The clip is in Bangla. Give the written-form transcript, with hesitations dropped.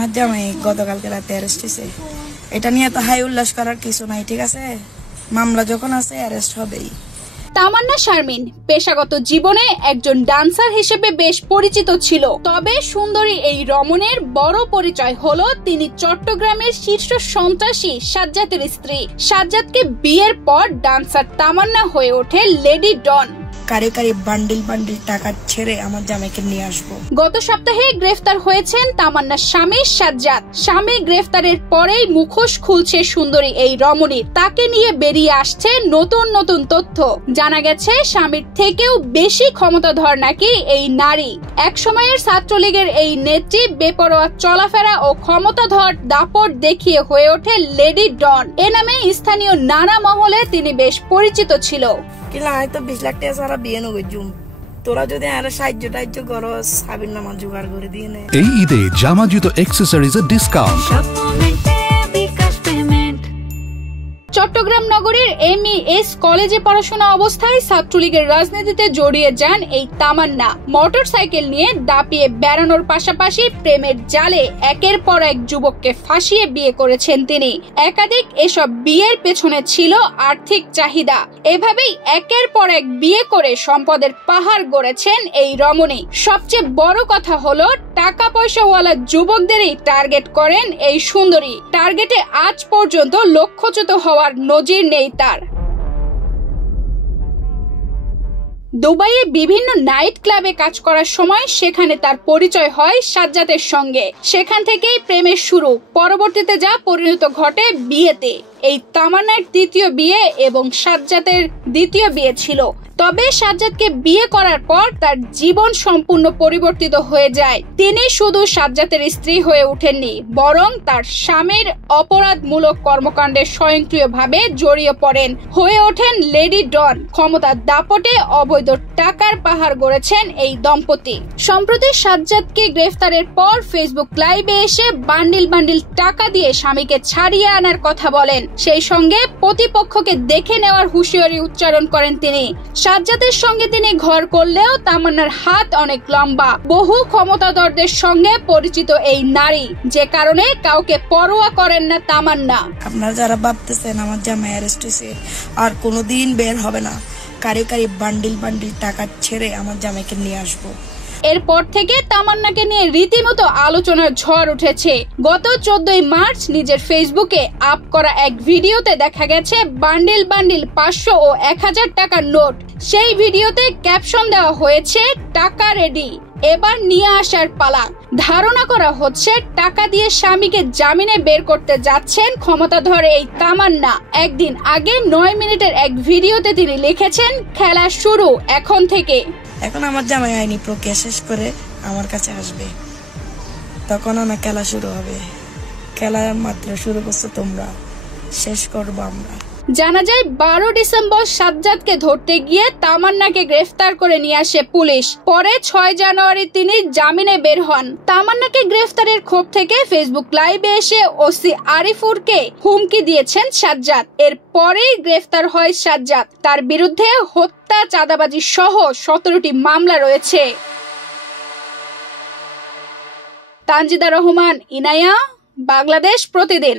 আমার জামাই গতকালকে রাতে অ্যারেস্ট হয়েছে। এটা নিয়ে তো হাই উল্লাস করার কিছু নাই, ঠিক আছে? মামলা যখন আছে অ্যারেস্ট হবেই। তামান্না শারমিন পেশাগত জীবনে একজন ডান্সার হিসেবে বেশ পরিচিত ছিল, তবে সুন্দরী এই রমণীর বড় পরিচয় হলো তিনি চট্টগ্রামের শীর্ষ সন্ত্রাসী সাজ্জাদের স্ত্রী। সাজ্জাদকে বিয়ের পর ডান্সার তামান্না হয়ে ওঠে লেডি ডন। কারি বান্ডিল টাকা ছেড়ে আমার জামাইকে নিয়ে আসবো। গত সপ্তাহে গ্রেফতার হয়েছেন তামান্নার স্বামী সাজ্জাদ। স্বামী গ্রেফতারের পরেই মুখোশ খুলছে সুন্দরী এই রমণী। তাকে নিয়ে বেরিয়ে আসছে নতুন নতুন তথ্য। জানা গেছে স্বামীর থেকেও বেশি ক্ষমতাধর নাকি এই নারী। এক সময়ের ছাত্রলীগের এই নেত্রী বেপরোয়া চলাফেরা ও ক্ষমতাধর দাপট দেখিয়ে হয়ে ওঠে লেডি ডন। এ নামে স্থানীয় নানা মহলে তিনি বেশ পরিচিত ছিল। কিলা হয়তো 20 লাখ টাকা সারা বিয়ে নগর জুম, তোরা যদি আর সাহায্য করো সাবির নামা জোগাড় করে দিয়ে নে। এই ঈদে জামা জুতো অ্যাক্সেসরিজের ডিসকাউন্ট। চট্টগ্রাম নগরীর MES কলেজে পড়াশোনা অবস্থায় ছাত্রলীগের রাজনীতিতে জড়িয়ে যান এই তামান্না। মোটরসাইকেল নিয়ে দাপিয়ে বেড়ানোর পাশাপাশি প্রেমের জালে একের পর এক যুবককে ফাঁসিয়ে বিয়ে করেছেন তিনি। একাধিক এসব বিয়ের পেছনে ছিল আর্থিক চাহিদা। এভাবেই একের পর এক বিয়ে করে সম্পদের পাহাড় গড়েছেন এই রমণী। সবচেয়ে বড় কথা হলো টাকা পয়সাওয়ালা যুবকদেরই টার্গেট করেন এই সুন্দরী। টার্গেটে আজ পর্যন্ত লক্ষ্যচ্যুত হওয়ার নজির নেই তার। দুবাইয়ে বিভিন্ন নাইট ক্লাবে কাজ করার সময় সেখানে তার পরিচয় হয় সাজ্জাদের সঙ্গে। সেখান থেকেই প্রেমের শুরু, পরবর্তীতে যা পরিণত ঘটে বিয়েতে। এই তামান্নার তৃতীয় বিয়ে এবং সাজ্জাদের দ্বিতীয় বিয়ে ছিল। তবে সাজ্জাদকে বিয়ে করার পর তার জীবন সম্পূর্ণ পরিবর্তিত হয়ে যায়। তিনি শুধু সাজ্জাদের স্ত্রী হয়ে ওঠেননি, বরং তার স্বামীর অপরাধমূলক কর্মকাণ্ডে স্বয়ংক্রিয়ভাবে জড়িয়ে পড়েন, হয়ে ওঠেন লেডি ডন। ক্ষমতার দাপটে অবৈধ টাকার পাহাড় গড়েছেন এই দম্পতি। সম্প্রতি সাজ্জাদকে গ্রেফতারের পর ফেসবুক লাইভে এসে বান্ডিল টাকা দিয়ে স্বামীকে ছাড়িয়ে আনার কথা বলেন। সেই সঙ্গে প্রতিপক্ষকে দেখে নেওয়ার হুঁশিয়ারি উচ্চারণ করেন তিনি। সাজ্জাদের সঙ্গে তিনি ঘর করলেও তামান্নার হাত অনেক লম্বা। বহু ক্ষমতাধরদের সঙ্গে পরিচিত এই নারী, যে কারণে কাউকে পরোয়া করেন না তামান্না। আপনারা যারা ভাবতেছেন আমার জামাই অ্যারেস্ট হয়েছে আর কোনোদিন বের হবে না, কারি বান্ডিল টাকা ছেড়ে আমার জামাইকে নিয়ে আসবো। এরপর থেকে তামান্নাকে নিয়ে রীতিমতো আলোচনার ঝড় উঠেছে। গত 14 মার্চ নিজের ফেসবুকে আপ করা এক ভিডিওতে দেখা গেছে বান্ডিল 500 ও 1000 টাকার নোট। সেই ভিডিওতে ক্যাপশন দেওয়া হয়েছে টাকা রেডি, এবার নিয়ে আসার পালা। ধারণা করা হচ্ছে টাকা দিয়ে স্বামীকে জামিনে বের করতে যাচ্ছেন ক্ষমতাধর এই তামান্না। একদিন আগে 9 মিনিটের এক ভিডিওতে তিনি লিখেছেন, খেলা শুরু এখন থেকে। এখন আমার জামাই আইনি প্রক্রিয়া শেষ করে আমার কাছে আসবে, তখন আমার খেলা শুরু হবে। খেলা মাত্র শুরু করছো তোমরা, শেষ করবো আমরা। জানা যায় 12 ডিসেম্বর সাজ্জাদকে ধরতে গিয়ে তামান্নাকে গ্রেফতার করে নিয়ে আসে পুলিশ। পরে 6 জানুয়ারি তিনি জামিনে বের হন। তামান্নাকে গ্রেফতারের ক্ষোভ থেকে ফেসবুক লাইভে এসে ওসি আরিফুরকে হুমকি দিয়েছেন সাজ্জাদ। এর পরেই গ্রেফতার হয় সাজ্জাদ। তার বিরুদ্ধে হত্যা, চাঁদাবাজি সহ 17টি মামলা রয়েছে। তানজিদা রহমান, ইনায়া, বাংলাদেশ প্রতিদিন।